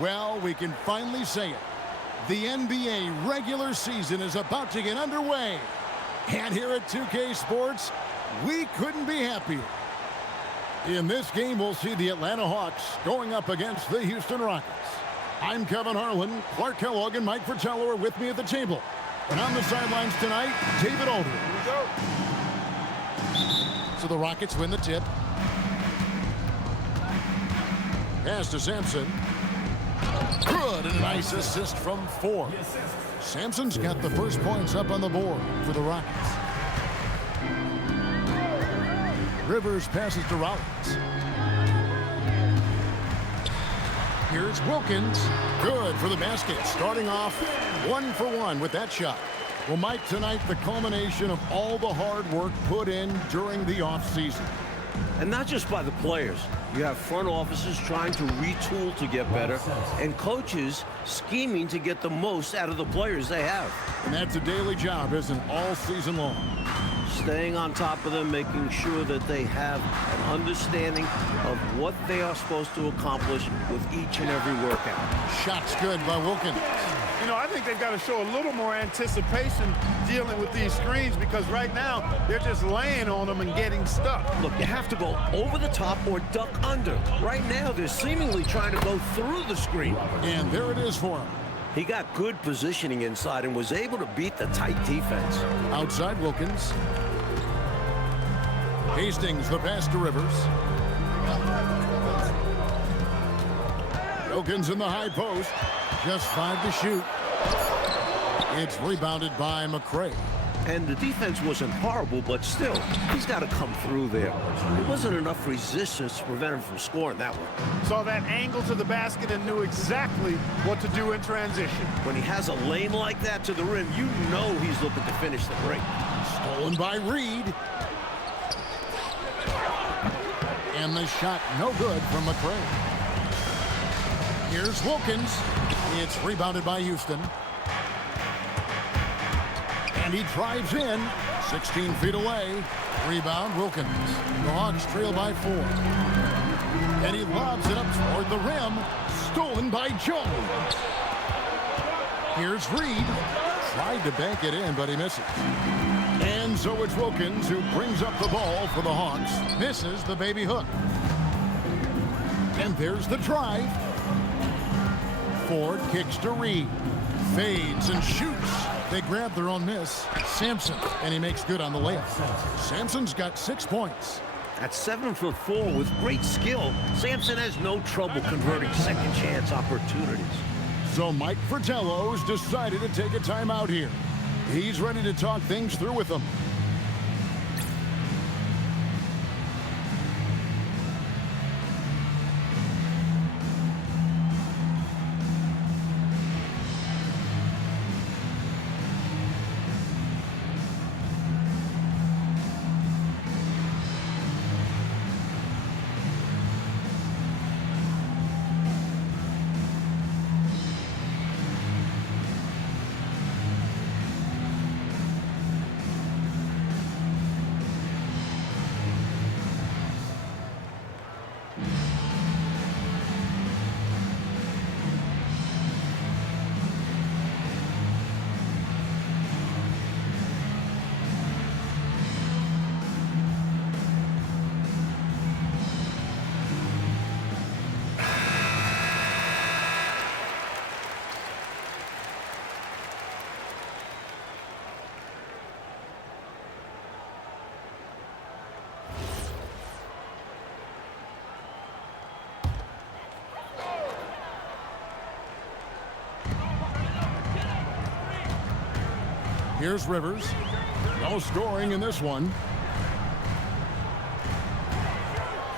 Well, we can finally say it. The NBA regular season is about to get underway. And here at 2K Sports, we couldn't be happier. In this game, we'll see the Atlanta Hawks going up against the Houston Rockets. I'm Kevin Harlan. Clark Kellogg and Mike Fratello are with me at the table. And on the sidelines tonight, David Aldridge. Here we go. So the Rockets win the tip. Pass to Sampson. Good, and a nice assist from Ford. Sampson's got the first points up on the board for the Rockets. Rivers passes to Rollins. Here's Wilkins. Good for the basket. Starting off 1 for 1 with that shot. Well, Mike, tonight the culmination of all the hard work put in during the offseason. And not just by the players. You have front offices trying to retool to get better, and coaches scheming to get the most out of the players they have. And that's a daily job, isn't it, all season long? Staying on top of them, making sure that they have an understanding of what they are supposed to accomplish with each and every workout. Shots good by Wilkins. You know, I think they've got to show a little more anticipation dealing with these screens, because right now they're just laying on them and getting stuck. Look, you have to go over the top or duck under. Right now, they're seemingly trying to go through the screen. And there it is for him. He got good positioning inside and was able to beat the tight defense. Outside Wilkins. Hastings, the pass to Rivers. Wilkins in the high post. Just 5 to shoot. It's rebounded by McRae. And the defense wasn't horrible, but still, he's got to come through there. There wasn't enough resistance to prevent him from scoring that one. Saw that angle to the basket and knew exactly what to do in transition. When he has a lane like that to the rim, you know he's looking to finish the break. Stolen by Reed. And the shot no good from McRae. Here's Wilkins. It's rebounded by Houston. And he drives in, 16 feet away. Rebound, Wilkins. The Hawks trail by 4. And he lobs it up toward the rim. Stolen by Jones. Here's Reed. Tried to bank it in, but he misses. And so it's Wilkins who brings up the ball for the Hawks. Misses the baby hook. And there's the drive. Ford kicks to Reed. Fades and shoots. They grab their own miss. Sampson, and he makes good on the layup. Sampson's got 6 points. At 7'4" with great skill, Sampson has no trouble converting second chance opportunities. So Mike Fratello's decided to take a timeout here. He's ready to talk things through with them. Here's Rivers. No scoring in this one.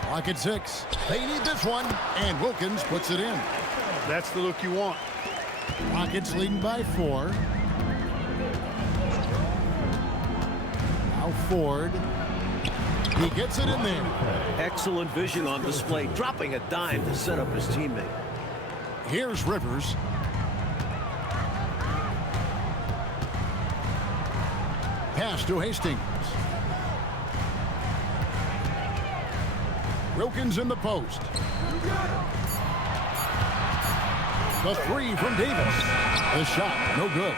Clock at 6. They need this one, and Wilkins puts it in. That's the look you want. Rockets leading by 4. Now Ford. He gets it in there. Excellent vision on display, dropping a dime to set up his teammate. Here's Rivers. Pass to Hastings. Wilkins in the post. The three from Davis. The shot, no good.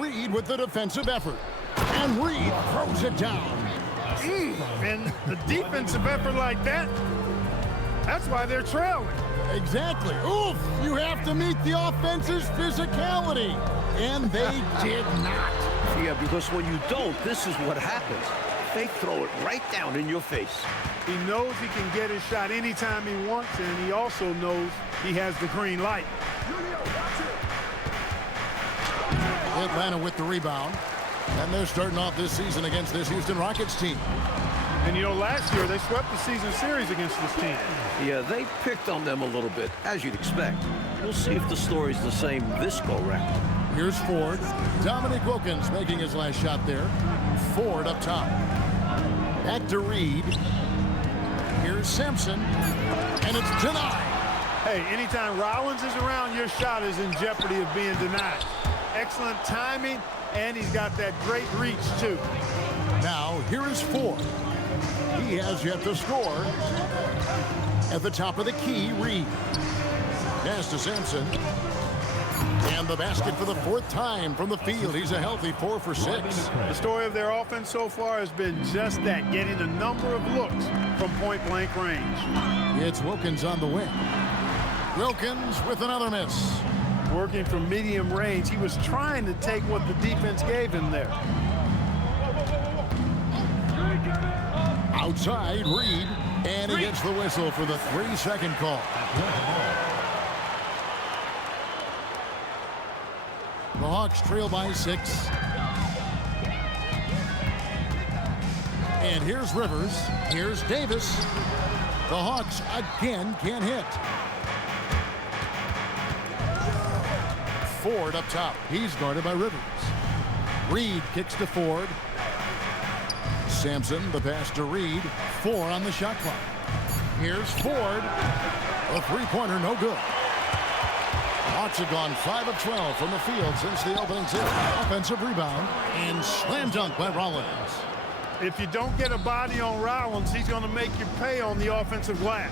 Reed with the defensive effort. And Reed throws it down. And the defensive effort like that, that's why they're trailing. Exactly. Oof! You have to meet the offense's physicality. And they did not. Yeah, because when you don't, this is what happens. They throw it right down in your face. He knows he can get his shot anytime he wants, and he also knows he has the green light. Atlanta with the rebound. And they're starting off this season against this Houston Rockets team. And, you know, last year they swept the season series against this team. Yeah, they picked on them a little bit, as you'd expect. We'll see if the story's the same this go-round. Here's Ford. Dominic Wilkins making his last shot there. Ford up top. Back to Reed. Here's Sampson. And it's denied. Hey, anytime Rollins is around, your shot is in jeopardy of being denied. Excellent timing, and he's got that great reach, too. Now, here is Ford. He has yet to score. At the top of the key, Reed. Pass to Sampson. And the basket for the fourth time from the field. He's a healthy 4 for 6. The story of their offense so far has been just that, getting a number of looks from point-blank range. It's Wilkins on the wing. Wilkins with another miss. Working from medium range, he was trying to take what the defense gave him there. Outside, Reed. And he gets the whistle for the 3-second call. The Hawks trail by 6. And here's Rivers. Here's Davis. The Hawks again can't hit. Ford up top. He's guarded by Rivers. Reed kicks to Ford. Sampson, the pass to Reed. 4 on the shot clock. Here's Ford. A three-pointer, no good. Hawks have gone 5 of 12 from the field since the opening tip. Offensive rebound and slam dunk by Rollins. If you don't get a body on Rollins, he's going to make you pay on the offensive glass.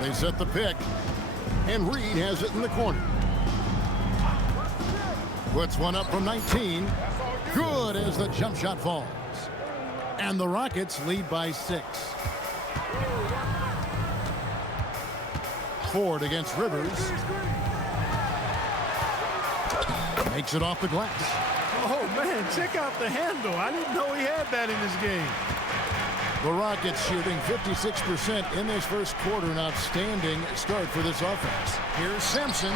They set the pick, and Reed has it in the corner. Puts one up from 19. Good as the jump shot falls. And the Rockets lead by 6. Ford against Rivers. Makes it off the glass. Oh, man, check out the handle. I didn't know he had that in his game. The Rockets shooting 56% in this first quarter. An outstanding start for this offense. Here's Sampson.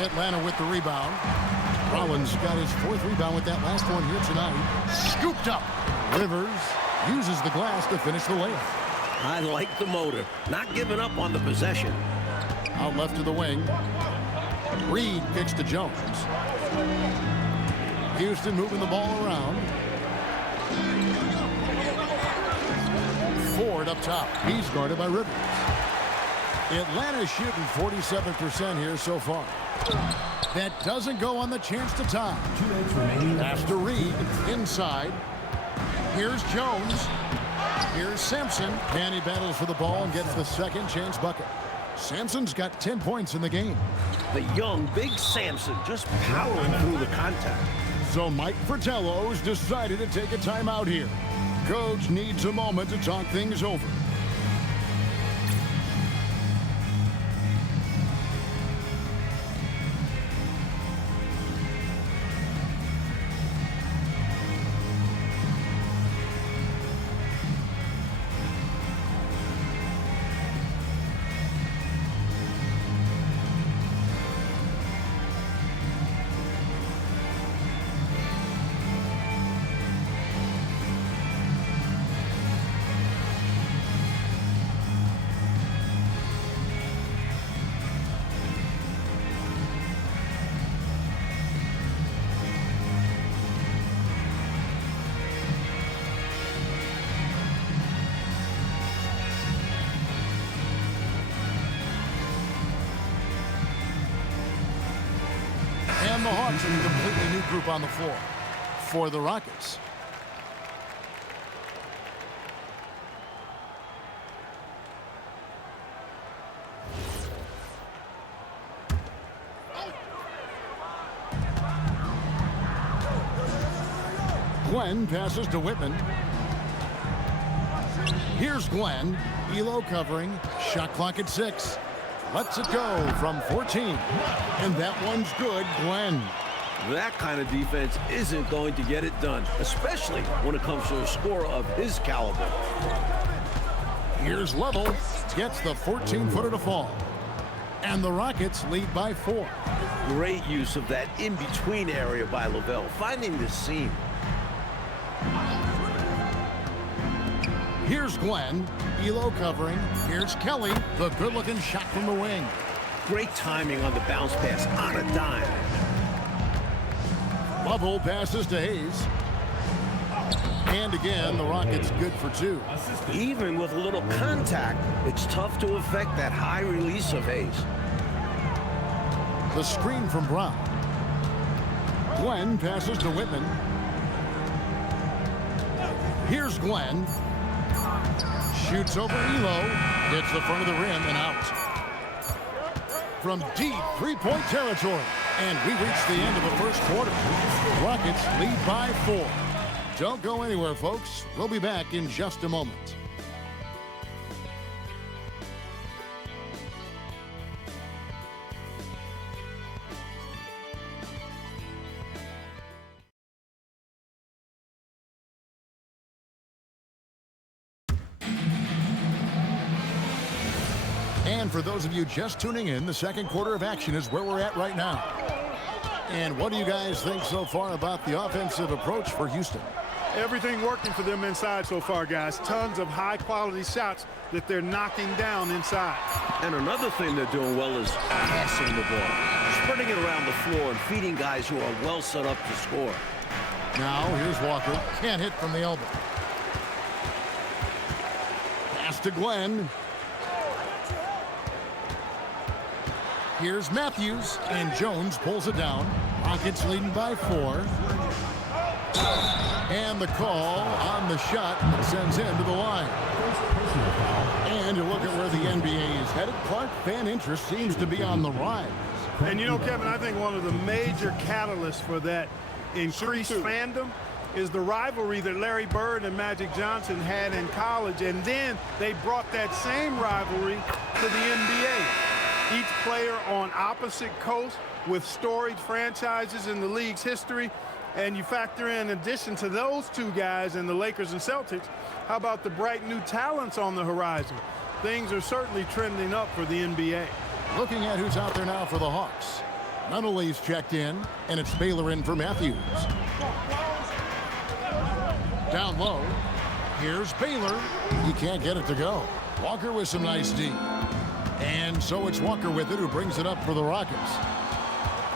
Atlanta with the rebound. Rollins got his 4th rebound with that last one here tonight. Scooped up. Rivers uses the glass to finish the layup. I like the motor. Not giving up on the possession. Out left to the wing. Reed kicks to Jones. Houston moving the ball around. Ford up top. He's guarded by Rivers. Atlanta shooting 47% here so far. That doesn't go on the chance to tie. Pass to Reed inside. Here's Jones. Here's Sampson. And he battles for the ball and gets the second chance bucket. Sampson's got 10 points in the game. The young, big Sampson just powering through the contact. So Mike Fratello's decided to take a timeout here. Coach needs a moment to talk things over. And the Hawks are a completely new group on the floor for the Rockets. Glenn passes to Whitman. Here's Glenn. Elo covering. Shot clock at 6. Lets it go from 14. And that one's good, Glenn. That kind of defense isn't going to get it done, especially when it comes to a scorer of his caliber. Here's Level. Gets the 14-footer to fall. And the Rockets lead by 4. Great use of that in-between area by Lavelle, finding the seam. Here's Glenn. Elo covering. Here's Kelly. The good-looking shot from the wing. Great timing on the bounce pass on a dime. Lovell passes to Hayes. And again, the Rockets good for 2. Even with a little contact, it's tough to affect that high release of Hayes. The screen from Brown. Glenn passes to Whitman. Here's Glenn. Shoots over Elo. Hits the front of the rim and out. From deep three-point territory. And we reach the end of the first quarter. Rockets lead by 4. Don't go anywhere, folks. We'll be back in just a moment. And for those of you just tuning in, the second quarter of action is where we're at right now. And what do you guys think so far about the offensive approach for Houston? Everything working for them inside so far, guys. Tons of high-quality shots that they're knocking down inside. And another thing they're doing well is passing the ball, spreading it around the floor and feeding guys who are well set up to score. Now, here's Walker. Can't hit from the elbow. Pass to Glenn. Here's Matthews, and Jones pulls it down. Rockets leading by 4. And the call on the shot sends him to the line. And you look at where the NBA is headed. Clark, fan interest seems to be on the rise. And you know, Kevin, I think one of the major catalysts for that increased fandom is the rivalry that Larry Bird and Magic Johnson had in college. And then they brought that same rivalry to the NBA. Each player on opposite coasts with storied franchises in the league's history. And you factor in addition to those two guys and the Lakers and Celtics, how about the bright new talents on the horizon? Things are certainly trending up for the NBA. Looking at who's out there now for the Hawks. Nunnally's checked in, and it's Baylor in for Matthews. Down low, here's Baylor. He can't get it to go. Walker with some nice D. And so it's Walker with it, who brings it up for the Rockets.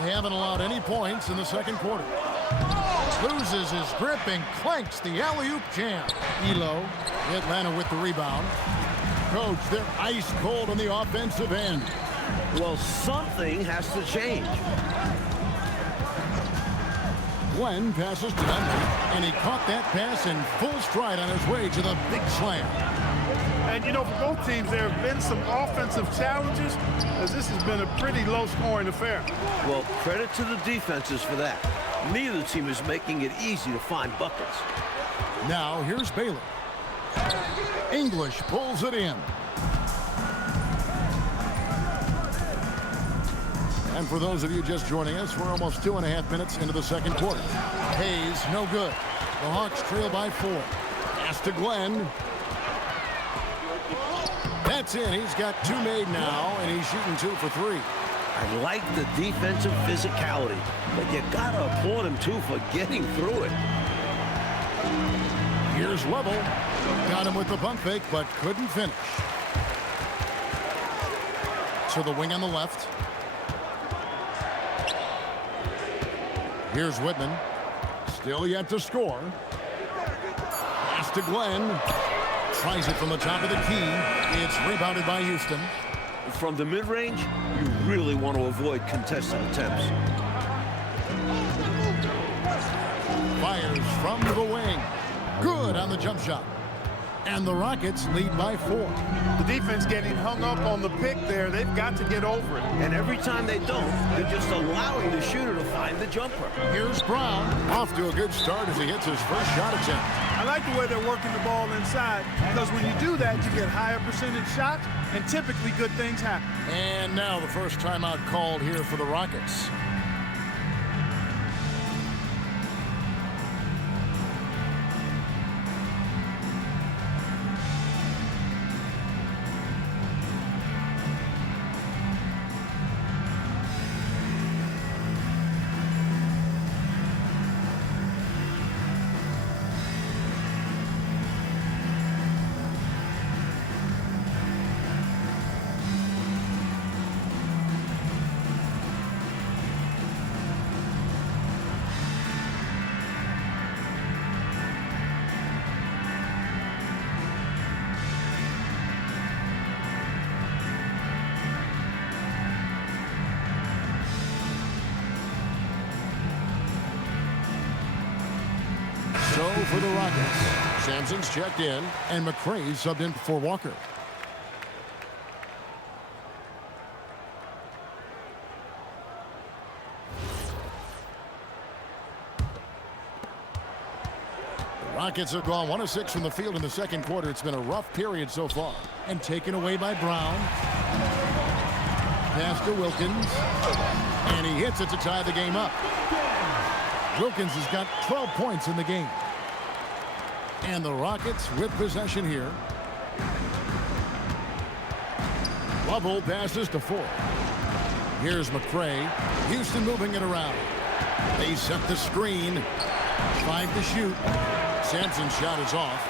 They haven't allowed any points in the second quarter. Loses his grip and clanks the alley-oop jam. Elo, Atlanta with the rebound. Coach, they're ice cold on the offensive end. Well, something has to change. Glenn passes to Dunley, and he caught that pass in full stride on his way to the big slam. And, you know, for both teams, there have been some offensive challenges, as this has been a pretty low-scoring affair. Well, credit to the defenses for that. Neither team is making it easy to find buckets. Now, here's Baylor. English pulls it in. And for those of you just joining us, we're almost 2.5 minutes into the second quarter. Hayes, no good. The Hawks trail by 4. Pass to Glenn. That's in. He's got 2 made now, and he's shooting 2 for 3. I like the defensive physicality, but you gotta applaud him too for getting through it. Here's Level. Got him with the pump fake, but couldn't finish. To the wing on the left. Here's Whitman. Still yet to score. Pass to Glenn. Tries it from the top of the key. It's rebounded by Houston. From the mid-range, you really want to avoid contested attempts. Fires from the wing. Good on the jump shot. And the Rockets lead by 4. The defense getting hung up on the pick there. They've got to get over it. And every time they don't, they're just allowing the shooter to find the jumper. Here's Brown. Off to a good start as he hits his first shot attempt. I like the way they're working the ball inside, because when you do that, you get higher percentage shots, and typically good things happen. And now the first timeout called here for the Rockets. So for the Rockets, Sampson's checked in, and McCray subbed in for Walker. The Rockets have gone 1 of 6 from the field in the second quarter. It's been a rough period so far. And taken away by Brown. Pass to Wilkins. And he hits it to tie the game up. Wilkins has got 12 points in the game. And the Rockets with possession here. Lovell passes to Ford. Here's McCray. Houston moving it around. They set the screen. 5 to shoot. Sampson's shot is off.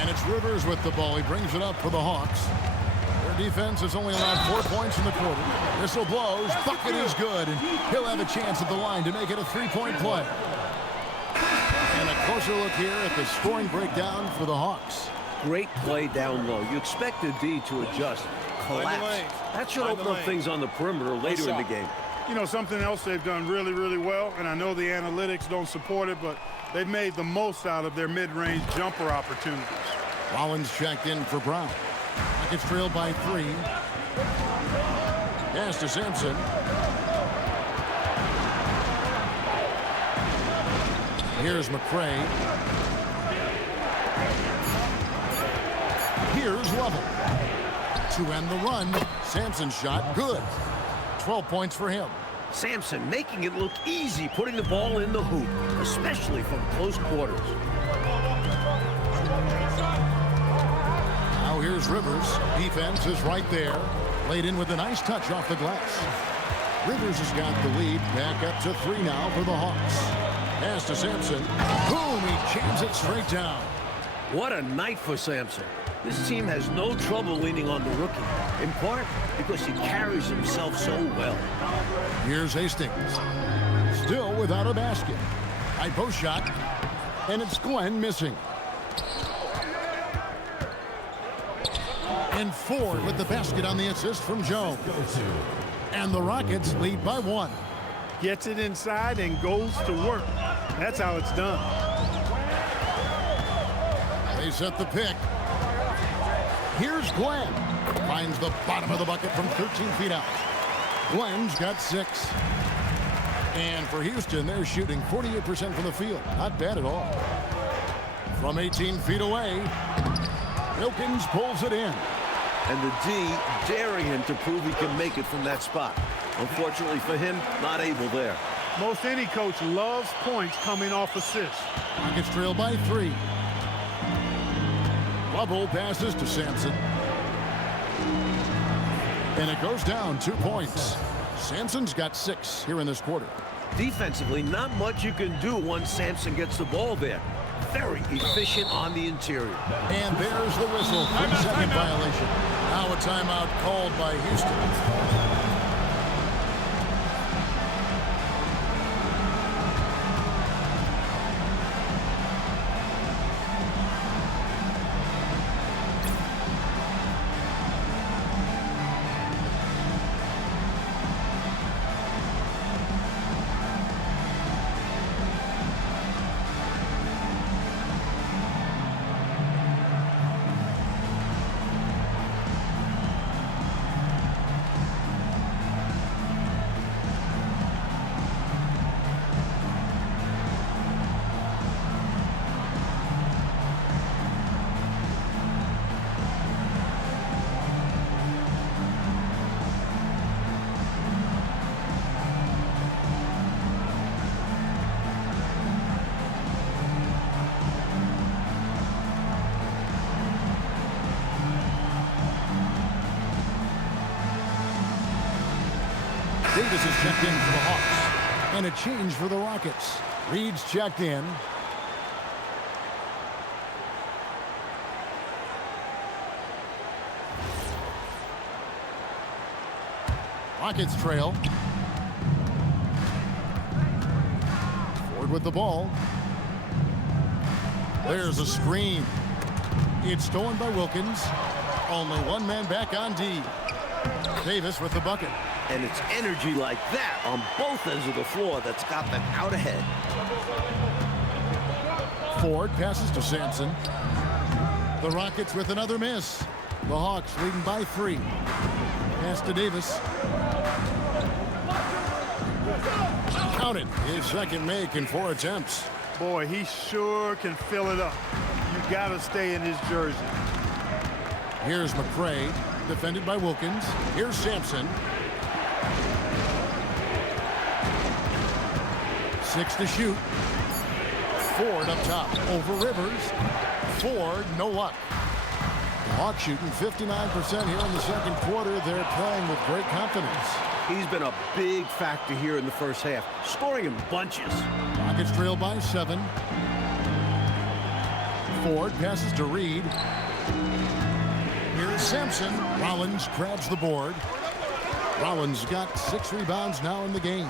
And it's Rivers with the ball. He brings it up for the Hawks. Their defense has only allowed 4 points in the quarter. Whistle blows. Bucket is good. And he'll have a chance at the line to make it a 3-point play. And a closer look here at the scoring breakdown for the Hawks. Great play down low. You expect the D to adjust, collapse. That should open up things on the perimeter later in the game. You know, something else they've done really, really well, and I know the analytics don't support it, but they've made the most out of their mid-range jumper opportunities. Rollins checked in for Brown. Rockets trailed by 3. Pass to Sampson. Here's McCray. Here's Lovell. To end the run, Sampson's shot good. 12 points for him. Sampson making it look easy, putting the ball in the hoop, especially from close quarters. Now here's Rivers. Defense is right there. Laid in with a nice touch off the glass. Rivers has got the lead back up to 3 now for the Hawks. Pass to Sampson. Boom! He jams it straight down. What a night for Sampson. This team has no trouble leaning on the rookie, in part because he carries himself so well. Here's Hastings. Still without a basket. High post shot. And it's Glenn missing. And Ford with the basket on the assist from Jones. And the Rockets lead by 1. Gets it inside and goes to work. That's how it's done. They set the pick. Here's Glenn. Finds the bottom of the bucket from 13 feet out. Glenn's got 6. And for Houston, they're shooting 48% from the field. Not bad at all. From 18 feet away, Wilkins pulls it in. And the D daring him to prove he can make it from that spot. Unfortunately for him, not able there. Most any coach loves points coming off assists. Rockets trail by 3. Lovell passes to Sampson. And it goes down 2 points. Sampson's got 6 here in this quarter. Defensively, not much you can do once Sampson gets the ball there. Very efficient on the interior. And there's the whistle. 3-second violation. Now a timeout called by Houston. Davis is checked in for the Hawks. And a change for the Rockets. Reed's checked in. Rockets trail. Ford with the ball. There's a screen. It's stolen by Wilkins. Only one man back on D. Davis with the bucket. And it's energy like that on both ends of the floor that's got them out ahead. Ford passes to Sampson. The Rockets with another miss. The Hawks leading by 3. Pass to Davis. Count it. His second make in 4 attempts. Boy, he sure can fill it up. You got to stay in his jersey. Here's McCray, defended by Wilkins. Here's Sampson. 6 to shoot. Ford up top over Rivers. Ford, no luck. The Hawks shooting 59% here in the second quarter. They're playing with great confidence. He's been a big factor here in the first half, scoring in bunches. Rockets trail by 7. Ford passes to Reed. Here's Sampson. Rollins grabs the board. Rollins got 6 rebounds now in the game.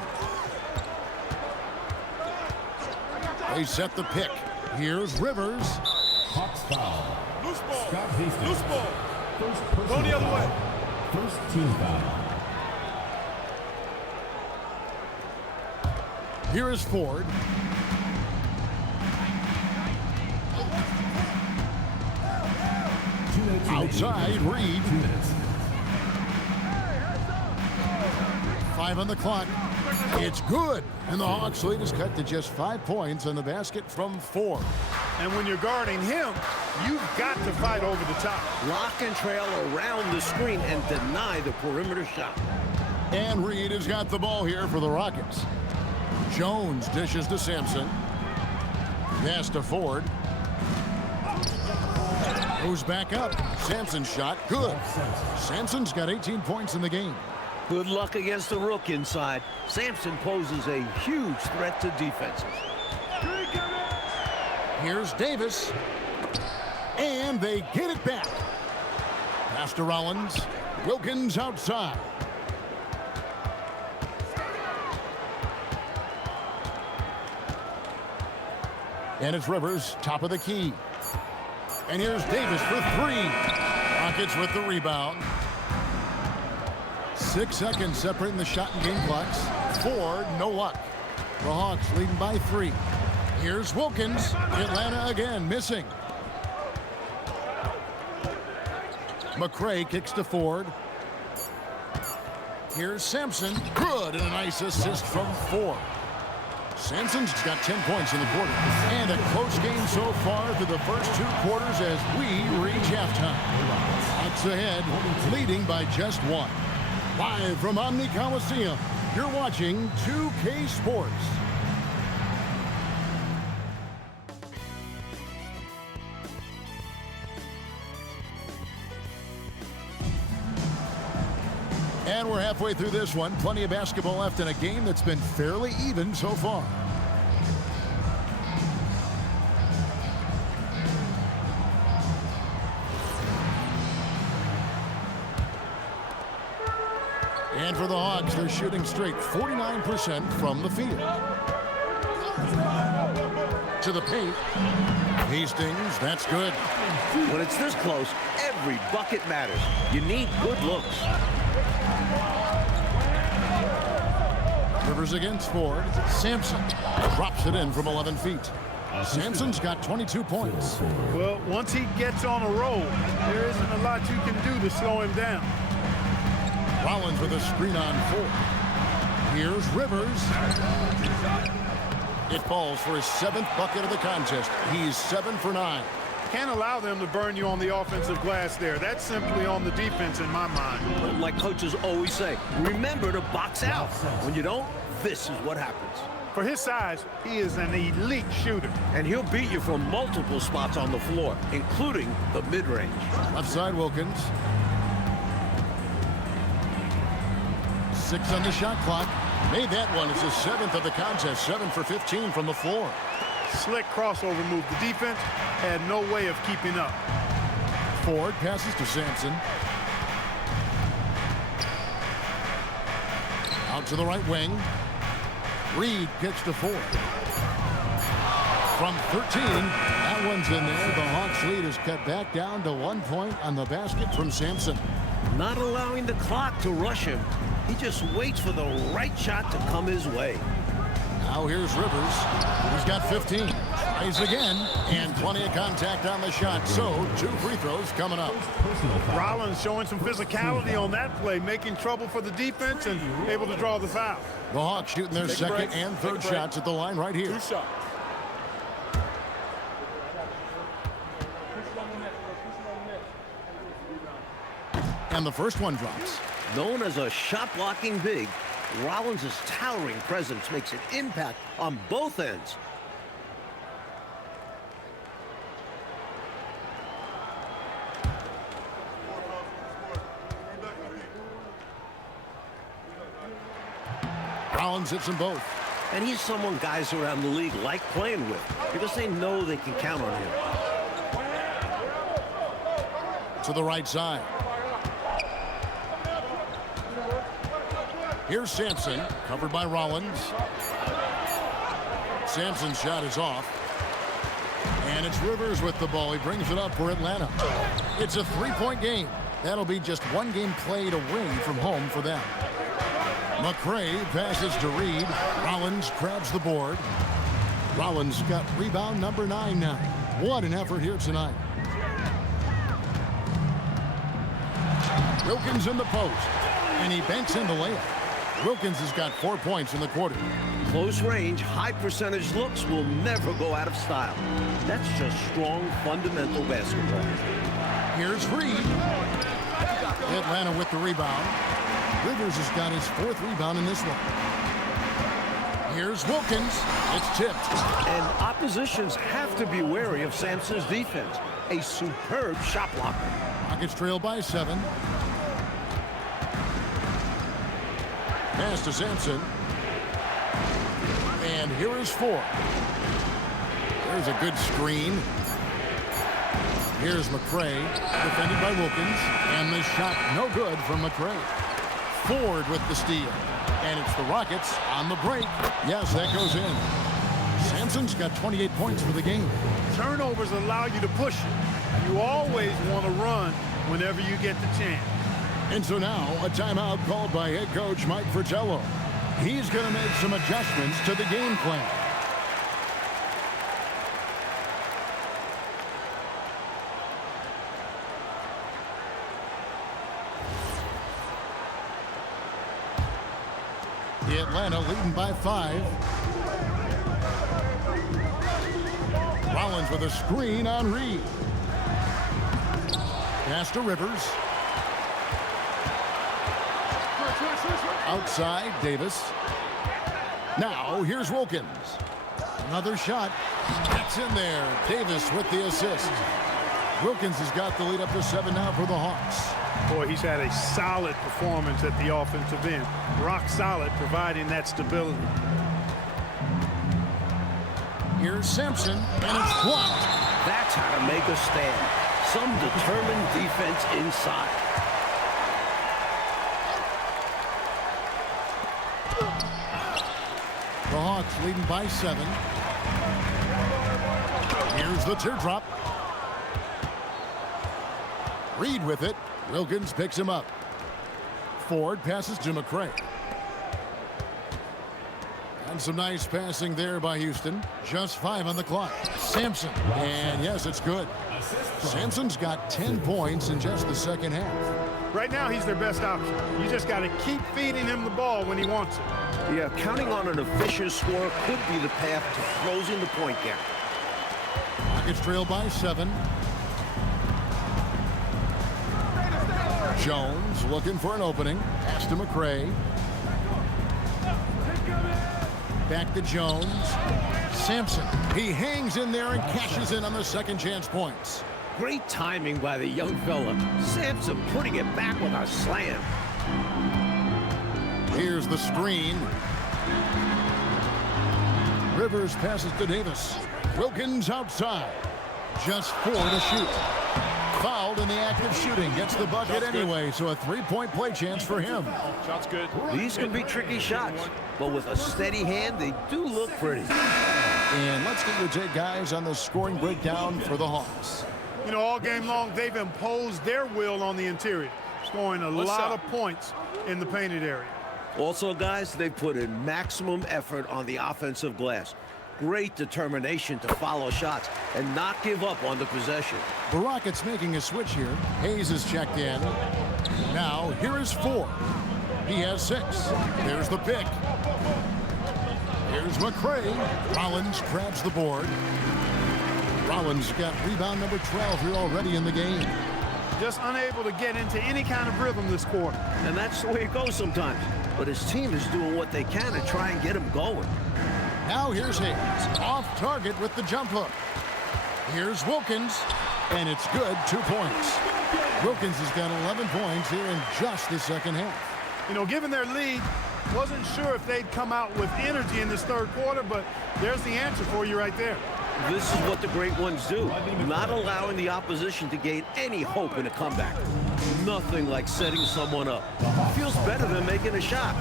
They set the pick. Here's Rivers. Hawks foul. Loose ball. Scott Hastings. Loose ball. First personal Go the other foul. way. First team foul. Here is Ford. Outside, Reed. 2 minutes. 5 on the clock. It's good. And the Hawks lead is cut to just 5 points on the basket from 4. And when you're guarding him, you've got to fight over the top. Lock and trail around the screen and deny the perimeter shot. And Reed has got the ball here for the Rockets. Jones dishes to Sampson. Pass to Ford. Goes back up. Sampson's shot, good. Sampson's got 18 points in the game. Good luck against the rook inside. Sampson poses a huge threat to defenses. Here's Davis. And they get it back. Pass to Rollins. Wilkins outside. And it's Rivers, top of the key. And here's Davis for 3. Rockets with the rebound. 6 seconds separating the shot and game clocks. Ford, no luck. The Hawks leading by 3. Here's Wilkins. Atlanta again, missing. McCray kicks to Ford. Here's Sampson. Good, and a nice assist from Ford. Sampson's got 10 points in the quarter. And a close game so far through the first 2 quarters as we reach halftime. Hawks ahead, leading by just 1. Live from Omni Coliseum, you're watching 2K Sports. And we're halfway through this one. Plenty of basketball left in a game that's been fairly even so far. And for the Hawks, they're shooting straight 49% from the field. To the paint. Hastings, that's good. When it's this close, every bucket matters. You need good looks. Rivers against Ford. Sampson drops it in from 11 feet. Sampson's got 22 points. Well, once he gets on a roll, there isn't a lot you can do to slow him down. Rollins with a screen on Ford. Here's Rivers. It falls for his 7th bucket of the contest. He's 7 for 9. Can't allow them to burn you on the offensive glass there. That's simply on the defense in my mind. Like coaches always say, remember to box out. When you don't, this is what happens. For his size, he is an elite shooter. And he'll beat you from multiple spots on the floor, including the mid-range. Left side, Wilkins. 6 on the shot clock. Made that one. It's his 7th of the contest. 7 for 15 from the floor. Slick crossover move. The defense had no way of keeping up. Ford passes to Sampson. Out to the right wing. Reed gets to Ford. From 13, that one's in there. The Hawks lead is cut back down to 1 point on the basket from Sampson. Not allowing the clock to rush him. He just waits for the right shot to come his way. Now here's Rivers. He's got 15. Tries again, and plenty of contact on the shot. So 2 free throws coming up. Rollins showing some physicality on that play, making trouble for the defense and able to draw the foul. The Hawks shooting their second and third shots at the line right here. 2 shots. And the first one drops. Known as a shot-blocking big, Rollins' towering presence makes an impact on both ends. Rollins hits them both. And he's someone guys around the league like playing with because they know they can count on him. To the right side. Here's Sampson, covered by Rollins. Sampson's shot is off. And it's Rivers with the ball. He brings it up for Atlanta. It's a 3-point game. That'll be just 1 game played away from home for them. McCray passes to Reed. Rollins grabs the board. Rollins got rebound number 9 now. What an effort here tonight. Wilkins in the post. And he banks in the layup. Wilkins has got 4 points in the quarter. Close range, high percentage looks will never go out of style. That's just strong, fundamental basketball. Here's Reed. Atlanta with the rebound. Rivers has got his 4th rebound in this one. Here's Wilkins. It's tipped. And oppositions have to be wary of Sampson's defense. A superb shot blocker. Rockets trail by 7. Pass to Sampson. And here is 4. There's a good screen. Here's McCray, defended by Wilkins. And the shot no good from McCray. Ford with the steal. And it's the Rockets on the break. Yes, that goes in. Sampson's got 28 points for the game. Turnovers allow you to push it. You always want to run whenever you get the chance. And so now, a timeout called by head coach Mike Fratello. He's going to make some adjustments to the game plan. The Atlanta leading by 5. Rollins with a screen on Reed. Pass to Rivers. Outside, Davis. Now, here's Wilkins. Another shot. Gets in there. Davis with the assist. Wilkins has got the lead up to 7 now for the Hawks. Boy, he's had a solid performance at the offensive end. Rock solid, providing that stability. Here's Sampson, and it's blocked. That's how to make a stand. Some determined defense inside. The Hawks leading by 7. Here's the teardrop. Reed with it. Wilkins picks him up. Ford passes to McCray. And some nice passing there by Houston. Just 5 on the clock. Sampson. And yes, it's good. Sampson's got 10 points in just the second half. Right now, he's their best option. You just got to keep feeding him the ball when he wants it. Yeah, counting on an efficient scorer could be the path to closing the point gap. Rockets trail by 7. Jones looking for an opening. Pass to McCray. Back to Jones. Sampson. He hangs in there and cashes in on the second chance points. Great timing by the young fella. Sampson putting it back with a slam. Here's the screen. Rivers passes to Davis. Wilkins outside. Just 4 to shoot. Fouled in the act of shooting. Gets the bucket anyway, so a 3-point play chance for him. Shot's good. These can be tricky shots, but with a steady hand, they do look pretty. And let's get your take, guys, on the scoring breakdown for the Hawks. You know, all game long, they've imposed their will on the interior, scoring a lot of points in the painted area. Also, guys, they put in maximum effort on the offensive glass. Great determination to follow shots and not give up on the possession. The Rockets making a switch here. Hayes is checked in. Now, here is 4. He has 6. There's the pick. Here's McCray. Rollins grabs the board. Rollins got rebound number 12 here already in the game. Just unable to get into any kind of rhythm this quarter. And that's the way it goes sometimes. But his team is doing what they can to try and get him going. Now here's Hayes. Off target with the jump hook. Here's Wilkins. And it's good. 2 points. Wilkins has got 11 points here in just the second half. You know, given their lead, wasn't sure if they'd come out with energy in this third quarter, but there's the answer for you right there. This is what the great ones do, not allowing the opposition to gain any hope in a comeback. Nothing like setting someone up. Feels better than making a shot,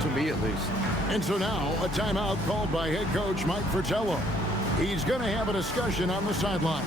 to me at least. And so now a timeout called by head coach Mike Fratello. He's going to have a discussion on the sideline.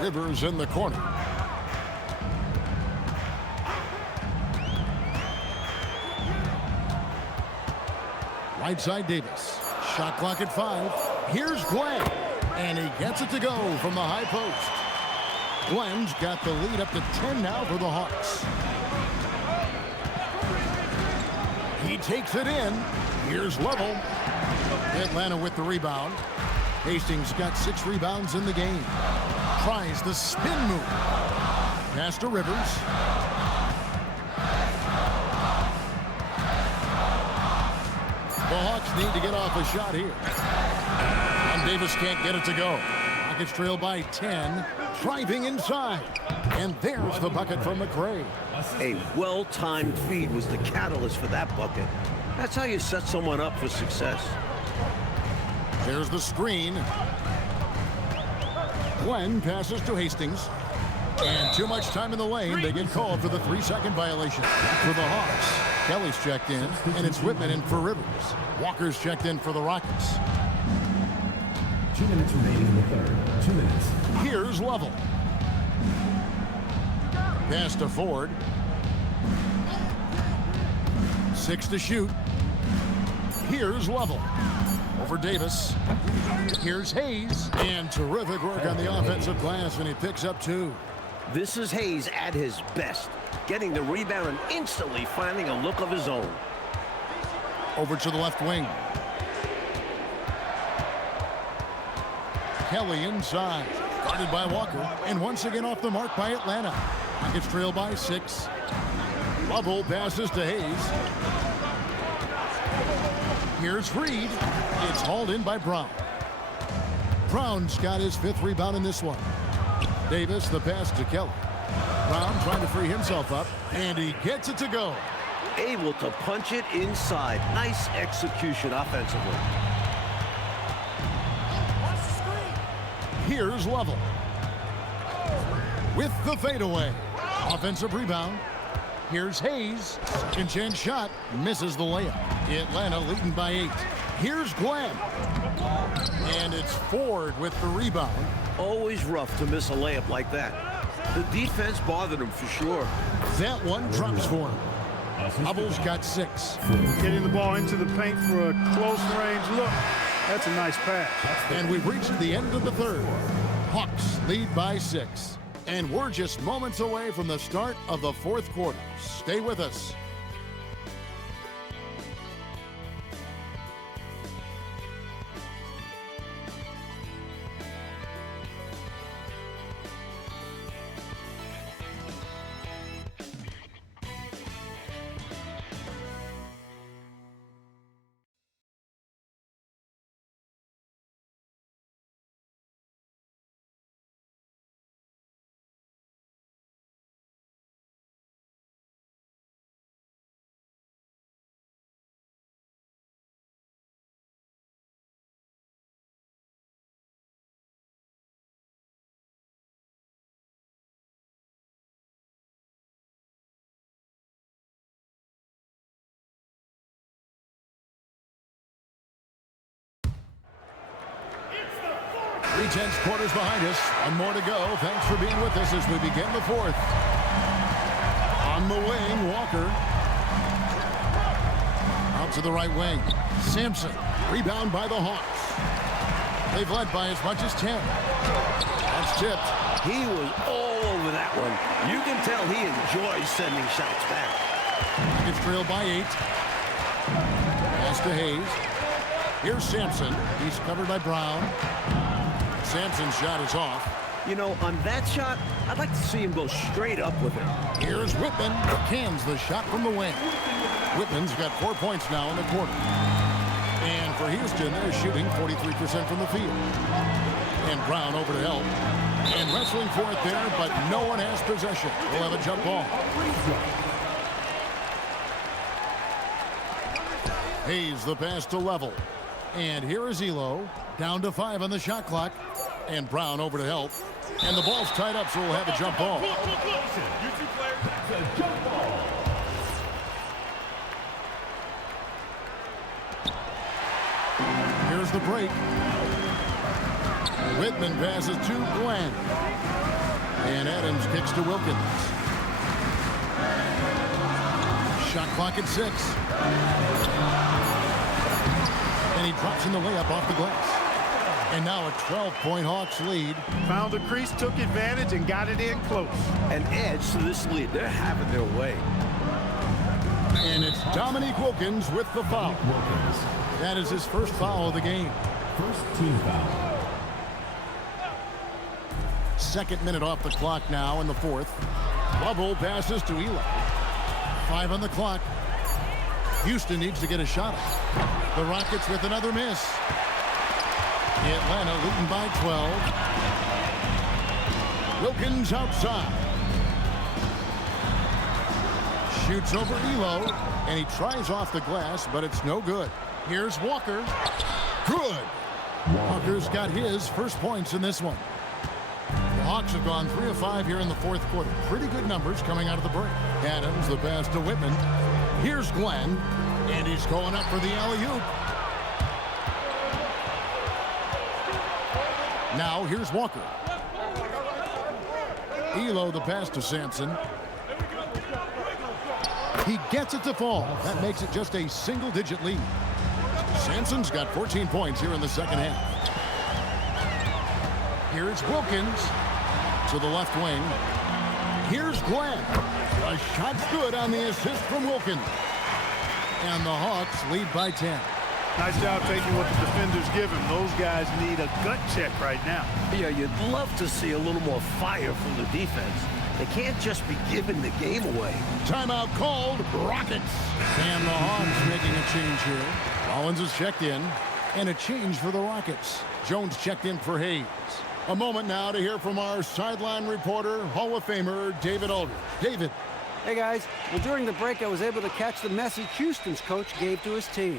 Rivers in the corner. Right side Davis. Shot clock at 5. Here's Glenn. And he gets it to go from the high post. Glenn's got the lead up to 10 now for the Hawks. He takes it in. Here's Level. Atlanta with the rebound. Hastings got 6 rebounds in the game. Tries the spin move. Pass to Rivers. The Hawks need to get off a shot here. And Davis can't get it to go. Rockets trail by 10. Driving inside. And there's the bucket from McCray. A well-timed feed was the catalyst for that bucket. That's how you set someone up for success. There's the screen. Glenn passes to Hastings. And too much time in the lane. They get called for the 3-second violation. For the Hawks, Kelly's checked in, and it's Whitman in for Rivers. Walker's checked in for the Rockets. 2 minutes remaining in the third. 2 minutes. Here's Level. Pass to Ford. 6 to shoot. Here's Level. Over Davis. Here's Hayes. And terrific work on the offensive glass, and he picks up 2. This is Hayes at his best, getting the rebound and instantly finding a look of his own. Over to the left wing. Kelly inside. Guarded by Walker. And once again off the mark by Atlanta. Rockets trail by 6. Lovell passes to Hayes. Here's Reed. It's hauled in by Brown. Brown's got his 5th rebound in this one. Davis, the pass to Kelly. Brown trying to free himself up, and he gets it to go. able to punch it inside. Nice execution offensively. Here's Level. With the fadeaway. Offensive rebound. Here's Hayes. Second chance shot. Misses the layup. Atlanta leading by 8. Here's Glenn. And it's Ford with the rebound. Always rough to miss a layup like that. The defense bothered him for sure. That one drops for him. Hubble's got 6. Getting the ball into the paint for a close range look. That's a nice pass. And we've reached the end of the third. Hawks lead by 6. And we're just moments away from the start of the fourth quarter. Stay with us. Three-tenths quarters behind us. One more to go. Thanks for being with us as we begin the fourth. On the wing, Walker. Out to the right wing. Sampson. Rebound by the Hawks. They've led by as much as 10. That's tipped. He was all over that one. You can tell he enjoys sending shots back. It's trailed by 8. Pass to Hayes. Here's Sampson. He's covered by Brown. Sampson's shot is off. You know, on that shot, I'd like to see him go straight up with it. Here's Whitman. Cans the shot from the wing. Whitman's got 4 points now in the quarter. And for Houston, they're shooting 43% from the field. And Brown over to help. And wrestling for it there, but no one has possession. We'll have a jump ball. Hayes the pass to Level. And here is Elo. Down to 5 on the shot clock. And Brown over to help. And the ball's tied up, so we'll have a jump ball. Here's the break. Whitman passes to Glenn. And Adams kicks to Wilkins. Shot clock at 6. And he drops in the layup off the glass. And now a 12-point Hawks lead. Found the crease, took advantage, and got it in close. An edge to this lead. They're having their way. And it's Dominique Wilkins with the foul. That is his first foul of the game. First team foul. Second minute off the clock now in the fourth. Bubble passes to Elo. 5 on the clock. Houston needs to get a shot off. The Rockets with another miss. Atlanta leading by 12. Wilkins outside. Shoots over Elo, and he tries off the glass, but it's no good. Here's Walker. Good. Walker's got his first points in this one. The Hawks have gone 3 of 5 here in the fourth quarter. Pretty good numbers coming out of the break. Adams, the pass to Whitman. Here's Glenn, and he's going up for the alley-oop. Now here's Walker. Elo the pass to Sampson. He gets it to fall. That makes it just a single-digit lead. Sampson's got 14 points here in the second half. Here's Wilkins to the left wing. Here's Glenn. A shot's good on the assist from Wilkins. And the Hawks lead by 10. Nice job taking what the defenders give him. Those guys need a gut check right now. Yeah, you'd love to see a little more fire from the defense. They can't just be giving the game away. Timeout called. Rockets. And the Hawks making a change here. Rollins is checked in. And a change for the Rockets. Jones checked in for Hayes. A moment now to hear from our sideline reporter, Hall of Famer David Aldridge. David. Hey guys, well during the break I was able to catch the message Houston's coach gave to his team.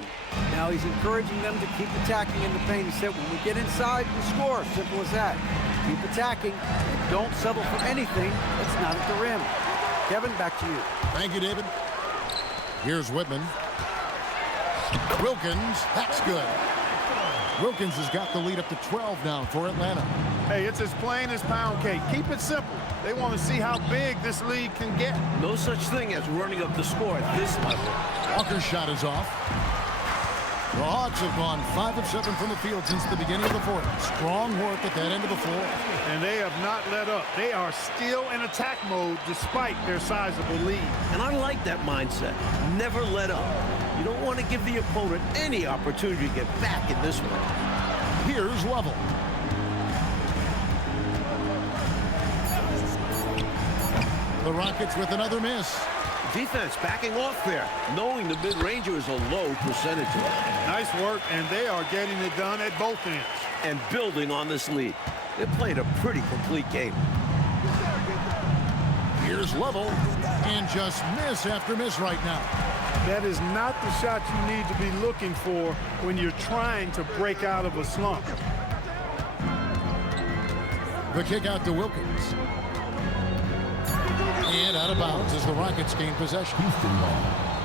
Now he's encouraging them to keep attacking in the paint. He said when we get inside, we score. Simple as that. Keep attacking and don't settle for anything that's not at the rim. Kevin, back to you. Thank you, David. Here's Whitman. Wilkins, that's good. Wilkins has got the lead up to 12 now for Atlanta. Hey, it's as plain as pound cake. Keep it simple. They want to see how big this lead can get. No such thing as running up the score at this level. Walker's shot is off. The Hawks have gone 5 of 7 from the field since the beginning of the fourth. Strong work at that end of the floor. And they have not let up. They are still in attack mode despite their sizable lead. And I like that mindset. Never let up. You don't want to give the opponent any opportunity to get back in this one. Here's Lovell. The Rockets with another miss. Defense backing off there, knowing the mid-ranger is a low percentage. Nice work, and they are getting it done at both ends. And building on this lead. They played a pretty complete game. Here's Lovell, and just miss after miss right now. That is not the shot you need to be looking for when you're trying to break out of a slump. The kick out to Wilkins. And out of bounds as the Rockets gain possession. Houston ball.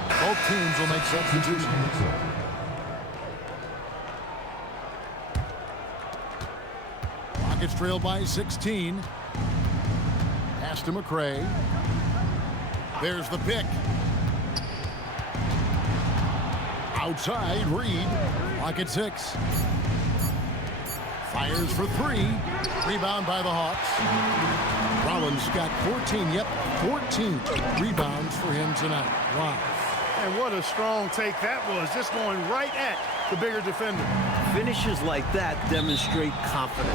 Both teams will make substitutions. Rockets trail by 16. Pass to McCray. There's the pick. Outside, Reed. Rocket 6. Fires for 3. Rebound by the Hawks. Rollins got 14. Yep, 14 rebounds for him tonight. Wow. And what a strong take that was. Just going right at the bigger defender. Finishes like that demonstrate confidence.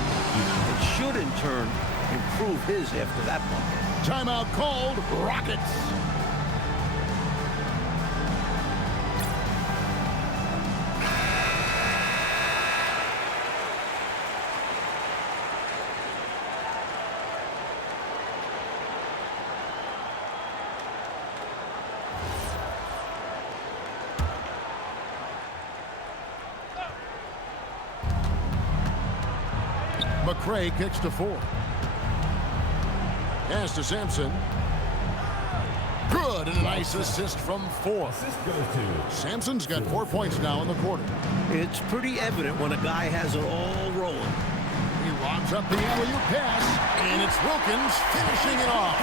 It should, in turn, improve his after that bucket. Timeout called. Rockets. McCray kicks to 4. Pass to Sampson. Good, and a nice assist from 4. Sampson's got 4 points now in the quarter. It's pretty evident when a guy has it all rolling. He lobs up the alley-oop pass, and it's Wilkins finishing it off.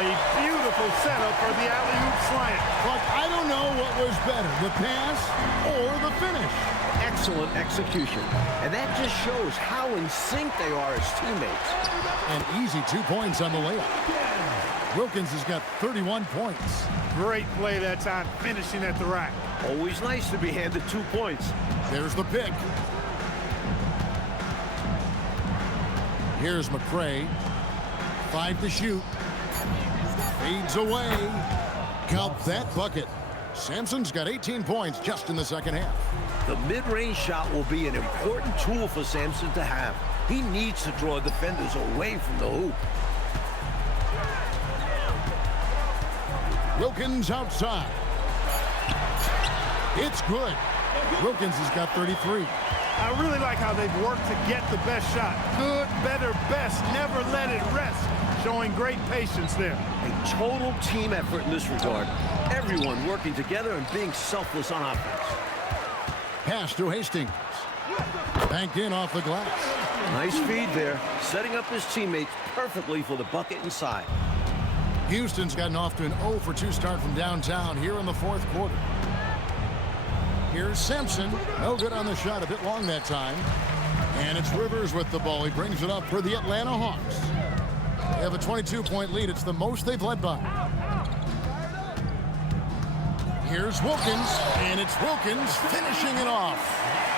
A beautiful setup for the alley-oop slant. But I don't know what was better, the pass or the finish. Excellent execution. And that just shows how in sync they are as teammates. An easy 2 points on the layup. Wilkins has got 31 points. Great play that time, finishing at the rack. Always nice to be handed 2 points. There's the pick. Here's McCray. 5 to shoot. Fades away. Count that bucket. Sampson's got 18 points just in the second half. The mid-range shot will be an important tool for Sampson to have. He needs to draw defenders away from the hoop. Wilkins outside. It's good. Wilkins has got 33. I really like how they've worked to get the best shot. Good, better, best. Never let it rest. Showing great patience there. A total team effort in this regard. Everyone working together and being selfless on offense. Pass to Hastings. Banked in off the glass. Nice feed there, setting up his teammates perfectly for the bucket inside. Houston's gotten off to an 0 for 2 start from downtown here in the fourth quarter. Here's Sampson. No good on the shot, a bit long that time. And it's Rivers with the ball. He brings it up for the Atlanta Hawks. They have a 22-point lead. It's the most they've led by. Here's Wilkins, and it's Wilkins finishing it off.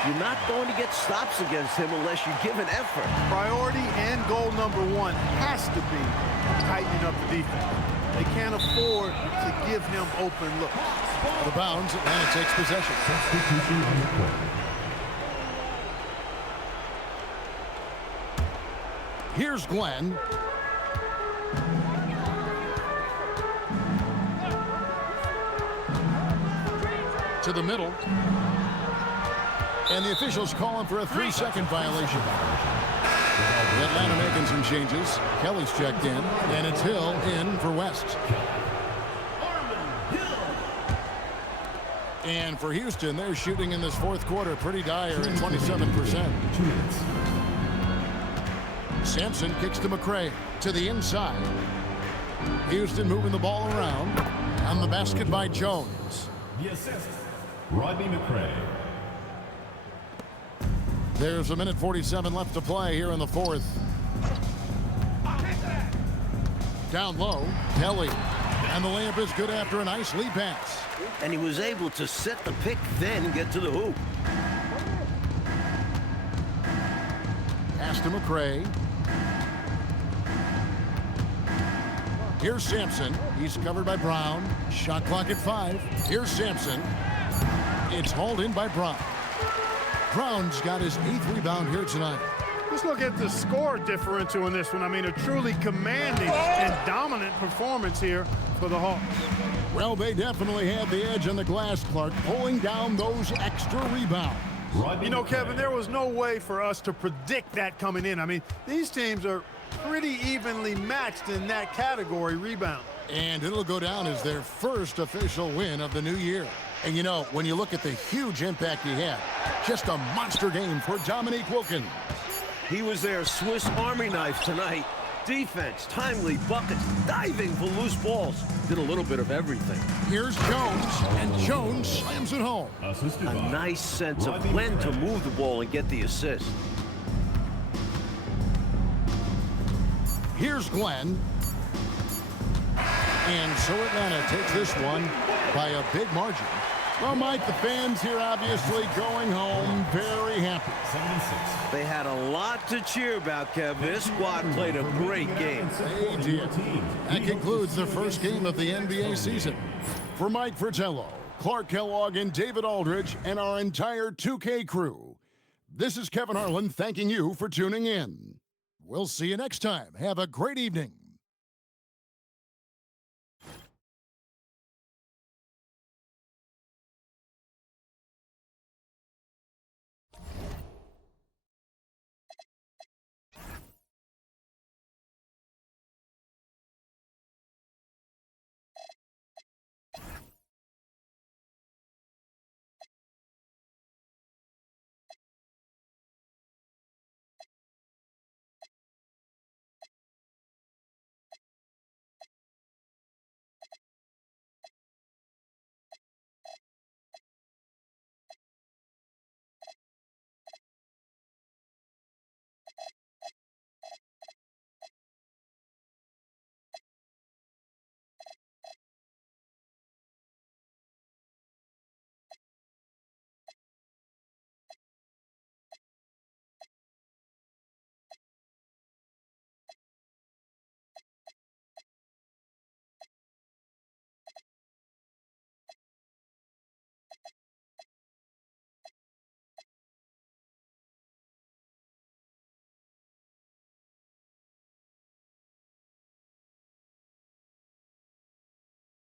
You're not going to get stops against him unless you give an effort. Priority and goal number 1 has to be tightening up the defense. They can't afford to give him open looks. Out of bounds, Atlanta takes possession. Substitution on the court. Here's Glenn. To the middle. And the officials calling for a 3-second violation. Atlanta making some changes. Kelly's checked in, and it's Hill in for West. And for Houston, they're shooting in this fourth quarter pretty dire at 27%. Sampson kicks to McCray to the inside. Houston moving the ball around. On the basket by Jones. The assist, Rodney McCray. There's 1:47 left to play here in the fourth. Down low, Kelly. And the layup is good after a nice lead pass. And he was able to set the pick, then get to the hoop. Pass to McCray. Here's Sampson. He's covered by Brown. Shot clock at 5. Here's Sampson. It's hauled in by Brown. Brown's got his 8th rebound here tonight. Just look at the score differential in this one. I mean, a truly commanding and dominant performance here for the Hawks. Well, they definitely had the edge on the glass, Clark, pulling down those extra rebounds. You know, Kevin, there was no way for us to predict that coming in. I mean, these teams are pretty evenly matched in that category, rebound. And it'll go down as their first official win of the new year. And, you know, when you look at the huge impact he had, just a monster game for Dominique Wilkins. He was their Swiss Army knife tonight. Defense, timely buckets, diving for loose balls. Did a little bit of everything. Here's Jones, and Jones slams it home. A nice sense of when to move the ball and get the assist. Here's Glenn. And so Atlanta takes this one by a big margin. Well, Mike, the fans here obviously going home very happy. 76. They had a lot to cheer about, Kev. This squad played a great game. They did. That concludes the first game of the NBA season. For Mike Fratello, Clark Kellogg, and David Aldridge, and our entire 2K crew, this is Kevin Harlan thanking you for tuning in. We'll see you next time. Have a great evening.